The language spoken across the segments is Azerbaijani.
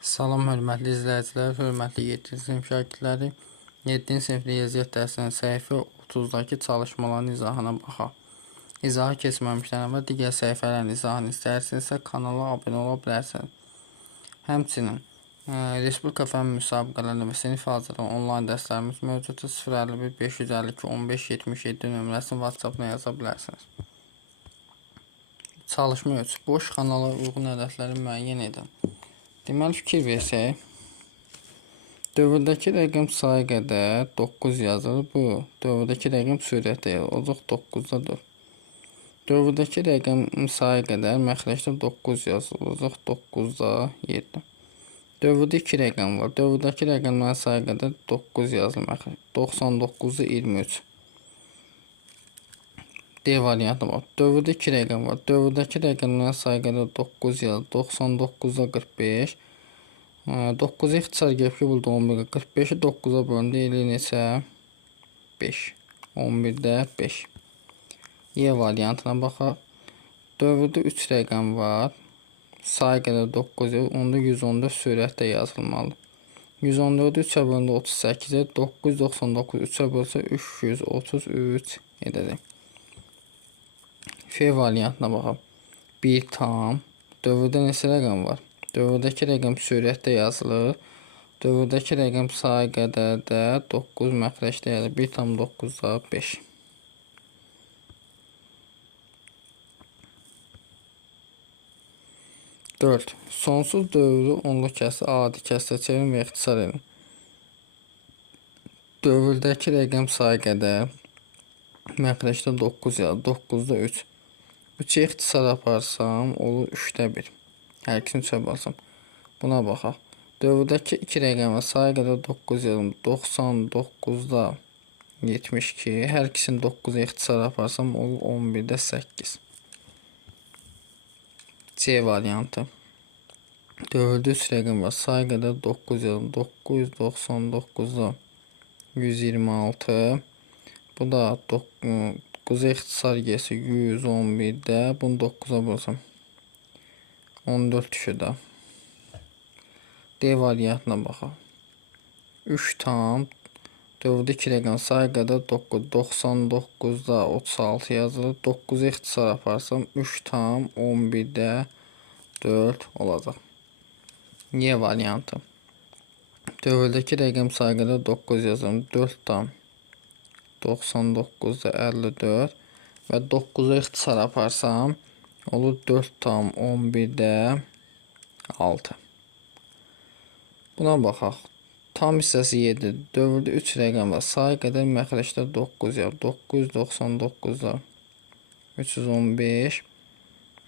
Salam hörmətli izləyicilər, hörmətli 7-ci sinif şagirdləri. 7-ci sinif riyaziyyat dərsinin səhifə 30-dakı çalışmaların izahına baxaq. İzaha keçməmişdən əvvəl digər səhifələrin izahını istəyirsinizsə kanala abunə ola bilərsiniz. Həmçinin Respublika fənn müsabiqələrində və sinif hazırlığı onlayn dərslərimiz mövcuddur. 051 552 15 77 nömrəsini WhatsApp-dan yaza bilərsiniz. Çalışma 3. Boş xanala uyğun ədədləri müəyyən edin. Deməli, fikir versək, dövrdəki rəqəm sayı qədər 9 yazılır. Bu, dövrdəki rəqəm sürətdə olacaq 9-dadır. Dövrdəki rəqəm sayı qədər məxrəcdə 9 yazılacaq 9-da 7. Dövrdə 2 rəqəm var. Dövrdəki rəqəmlərin sayı qədər 9 yazılır məxrəcdə. 99-da 23. D variantı var. Dövrdə 2 rəqəm var. Dövrdəki rəqəmlərin sayı qədər 9 yazılır. 99-da 45. 9-u ixtisar gəlib ki, burada 11. 45-i 9-a bölündə eləyir neçə? 5. 11-də 5. E variantına baxaq. Dövrdə 3 rəqəm var. Sayı qədər 9 yazılır. Onda 114 sürətdə yazılmalı. 114-ü 3-ə bölündə 38-ə, 999 3-ə bölsə 333 edəcək. F variantına baxaq. 1 tam. Dövrdə neçə rəqəm var? Dövrdəki rəqəm sürətdə yazılır. Dövrdəki rəqəm sayı qədər də 9 məxrəcdə yazılır. 1 tam 9-da 5. Dörd. Sonsuz dövrü onlu kəsr, adi kəsrə çevirin və ixtisar edin. Dövrdəki rəqəm sayı qədər məxrəcdə 9 yazılır. 9-da 3. 3-ü ixtisar aparsam olur 3-də 1. Hər ikisini çöp alsam. Buna baxaq. Dövrdəki 2 rəqəmə sayı qədər 9 yazılır. 99-da 72. Hər ikisini 9-a ixtisar aparsam olur 11-də 8. C variantı. Dövrdə 3 rəqəm var. Sayı qədər 9 yazılır. 999-da 126. Bu da 9-a ixtisar gəlsə 111-də. Bunu 9-a bölsəm 14 düşür də. D variantına baxaq. 3 tam. Dövrdə 2 rəqəm sayı qədər 9. 99-da 36 yazılır. 9-u ixtisar aparsam 3 tam 11-də 4 olacaq. Y variantı. Dövrdəki rəqəm sayı qədər 9 yazılır. 4 tam 99-da 54 və 9-u ixtisar aparsam olur 4 tam 11-də 6. Buna baxaq. Tam hissəsi 7. Dövrdə 3 rəqəm var. Sayı qədər məxrəcdə 9 yazılır. 999-da 315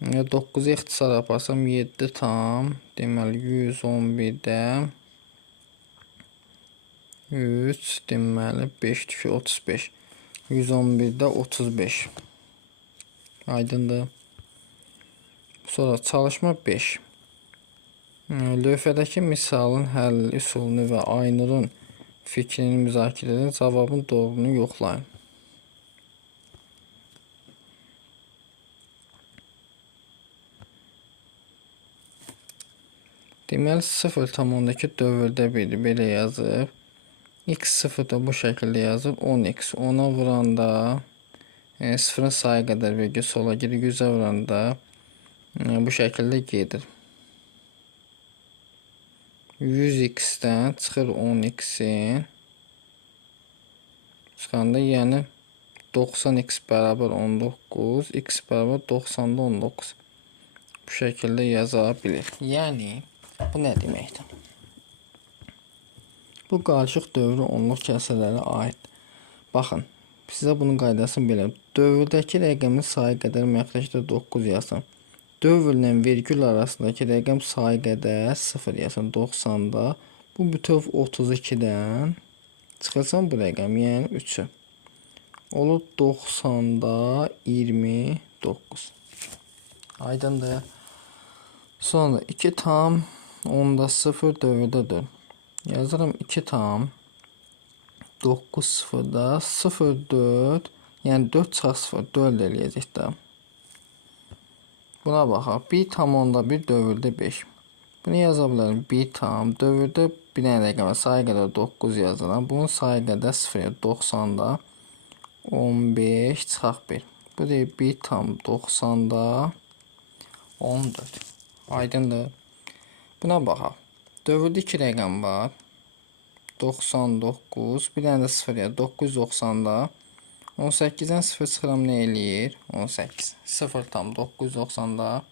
və 9-u ixtisar aparsam 7 tam deməli 111-də 3 deməli 5 düşür 35. 111-də 35. Aydındır. Sonra çalışma 5. Lövhədəki misalın həll üsulunu və Aynurun fikrini müzakirə edin. Cavabın doğruluğunu yoxlayın. Deməli 0,2 dövrdə biri belə yazıb. X0 da bu şəkildə yazıb. 10x 10'a vuranda 0'ın sayı qədər vergi sola gedir. 100'ə vuranda bu şəkildə gedir. 100x-dən çıxır 10x-in çıxanda yəni 90x bərabər 19, x bərabər 90'da 19. Bu şəkildə yaza bilir. Yəni bu nə deməkdir? Bu qarışıq dövrü onluq kəsrlərə aid. Baxın, sizə bunun qaydasını belə. Dövrdəki rəqəmin sayı qədər məxrəcdə 9 yazın. Dövrlə vergül arasındakı rəqəm sayı qədər 0 yazın 90'da. Bu bütöv 32'dən çıxırsan bu rəqəm, yəni 3'ü. Olur 90'da 29. Aydındır. Sonra 2 tam 10'da 0 dövrdədir. Yazıram 2 tam 9 0'da 0,4 yəni 4 çıxaq 0 4 eləyəcək də. Buna baxaq. 1 tam 10'da 1 dövrdə 5. Bunu yaza bilərim. 1 tam dövrdə bir dənə rəqəmə sayı qədər 9 yazıram. Bunun sayı qədər 0, 90-da 15 çıxaq 1. Bu deyil 1 tam 90-da 14. Aydındır. Buna baxaq. Dövrdə 2 rəqəm var. 99, bir dənə də 0, 990-da 18-dən 0 çıxıram nə eləyir? 18. 0 tam 990-da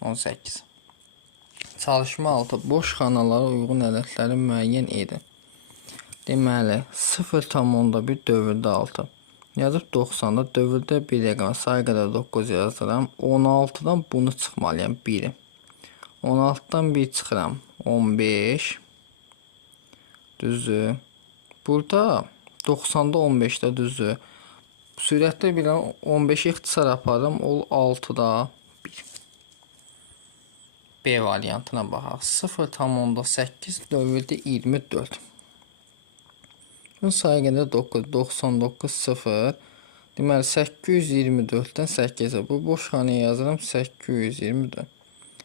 18. Çalışma 6. Boş xanalara uyğun ədədləri müəyyən edin. Deməli, 0,1 dövrdə 6. Yazıb 90-da dövrdə bir rəqəmə sayı qədər 9 yazıram. 16-dan bunu çıxmalıyam 1-i. 16-dan 1 çıxıram 15. Düzdür. Burada 90-da 15-də düzdür. Sürətdə bilən 15-i ixtisar aparım. O 6-da 1. B variantına baxaq. 0,8 dövrdə 24. Bunun sayı qədər 9, 99, 0. Deməli, 824-dən 8. Bu boş xanaya yazıram 824.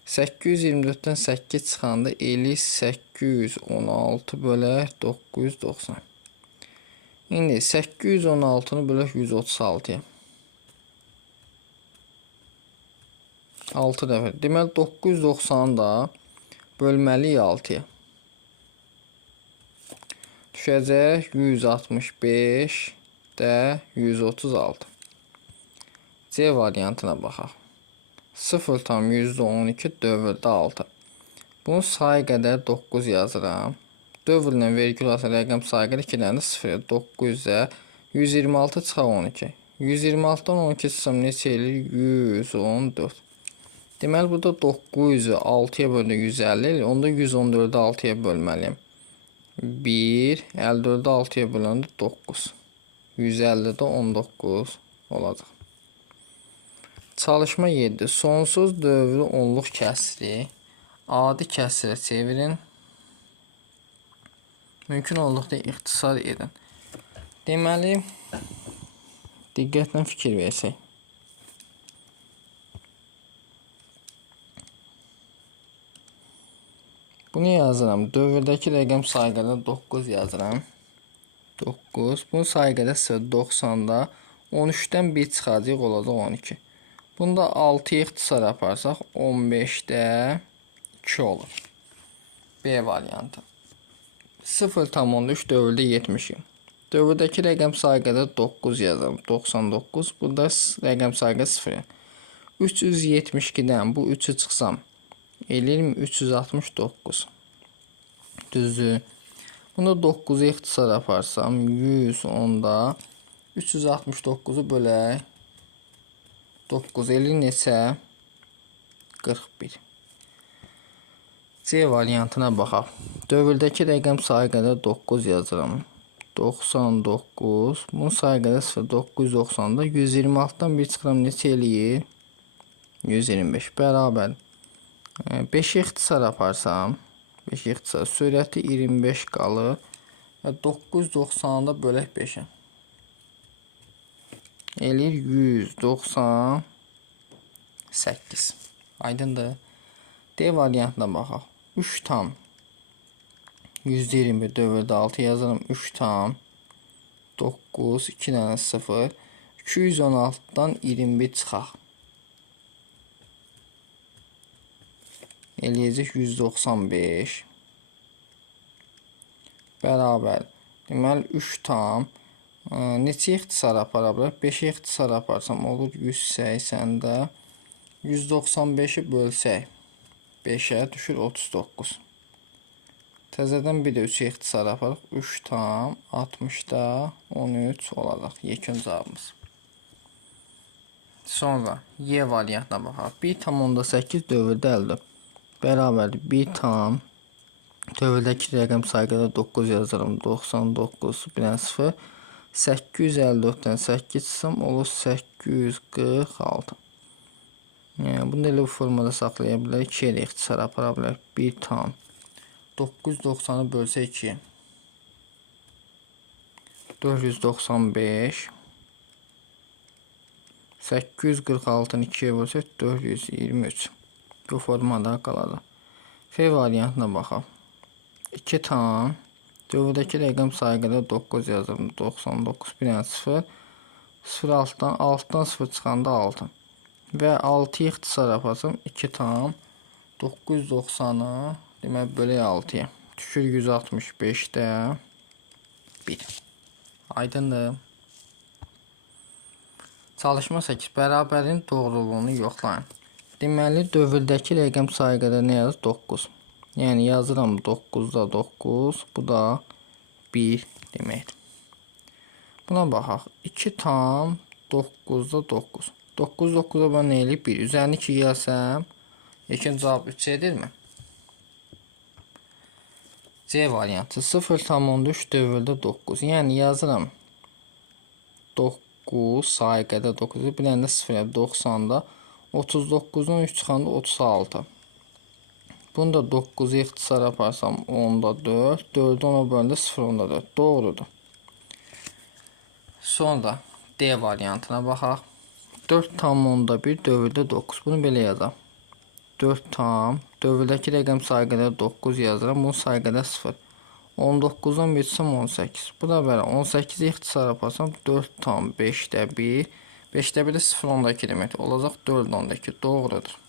824-dən 8 çıxanda eli 816 bölək 990. İndi 816-nı bölək 136-ya. 6 dəfə. Deməli 990-ı da bölməliyik 6-ya. Düşəcək 165 də 136. C variantına baxaq. 0,12 dövrdə 6. Bunun sayı qədər 9 yazıram. Dövrlə vergül arası rəqəm sayı qədər 2 dənə 0, 9-ə 126 çıxaq 12. 126-dan 12 çıxsam neçə eləyir? 114. Deməli, burada 900-ü 6-ya bölündə 150 eləyir. Onda 114-ü 6-ya bölməliyim. 1, 54-ü 6-ya böləndə 9. 150-də 19 olacaq. Çalışma 7. Sonsuz dövrü onluq kəsri adi kəsrə çevirin. Mümkün olduqda ixtisar edin. Deməli, diqqətlə fikir versək. Bunu yazıram. Dövrdəki rəqəm sayı qədər 9 yazıram. 9. Bunun sayı qədər 90-da 13-dən 1 çıxacaq, olacaq 12. Bunda 6 ixtisar aparsaq 15-də 2 olur. B variantı. 0,3 dövrdə 72. Dövrdəki rəqəm sayı qədər 9 yazıram. 99. Burada rəqəm sayı qədər 0. 372-dən bu 3-ü çıxsam eləyirmi 369. Düzdür. Bunda 9-u ixtisar aparsam 110-da 369-u bölək 9 eləyir neçə? 41. C variantına baxaq. Dövrdəki rəqəm sayı qədər 9 yazıram. 99. Bunun sayı qədər 0. 990-da 126-dan 1 çıxıram neçə eləyir? 125. Bərabər. 5 ixtisar aparsam 5 ixtisar sürəti 25 qalır. 990-da bölək 5-ə. Eləyir 198. Aydındır. D variantına baxaq. 3 tam 121 dövrdə 6 yazıram. 3 tam 9 2 dənə 0 216-dan 21 çıxaq. Eləyəcək 195 bərabər. Deməli 3 tam neçə ixtisar apara bilər? 5 ixtisar aparsam olur 180-də 195-i bölsək 5-ə düşür 39. Təzədən bir də 3 ixtisar aparıq. 3 tam 60-da 13 olacaq. Yekun cavabımız. Sonra Y variantına baxaq. 1,8 dövrdə 50 bərabərdir. 1 tam dövrdəki rəqəm sayı qədər 9 yazıram. 99 bir dənə 0 854-dən 8 çıxsam olur 846. Bunu da elə bu formada saxlaya bilərik. 2 ilə ixtisar apara bilərik. 1 tam 990-ı bölsə 2 495 846-nı 2-yə bölsək 423. Bu formada qalacaq. F variantına baxaq. 2 tam dövrdəki rəqəm sayğıda 9 yazırım. 99 bir dənə 0. 0 altdan 0 çıxanda 6. Və 6-yı ixtisar yapasım. 2 tam 990-ı demək bölək 6-ya. Düşür 165-də 1. Aydındır. Çalışma 8. Bərabərin doğruluğunu yoxlayın. Deməli, dövrdəki rəqəm sayğıda nə yazır? 9. Yəni yazıram 9-da 9. Bu da 1 deməkdir. Buna baxaq. 2 tam 9-da 9. 9 9-a bana nə eləyib? 1. Üzərini 2 gəlsəm, ikinci cavab 3 edirmi? C variantı 0,3 dövrdə 9. Yəni yazıram 9 sayğıda 9. Bir dənə də 0 90-da 39-dan 3 çıxanda 36. Bunu da 9'u ixtisar yaparsam 10'da 4. 4'ü 10'a bölündə 0 10'da 4. Doğrudur. Sonra D variantına baxaq. 4 tam 10'da 1 dövrdə 9. Bunu belə yazaq. 4 tam dövrdəki rəqəm sayğıda 9 yazıram. Bunun sayğıda 0. 19'dan 1 çıxsam 18. Bu da belə 18'i ixtisar yaparsam 4 tam 5'də 1. 5'də 1 də 0 10'da 2 demək olacaq. 4 10'da 2 doğrudur.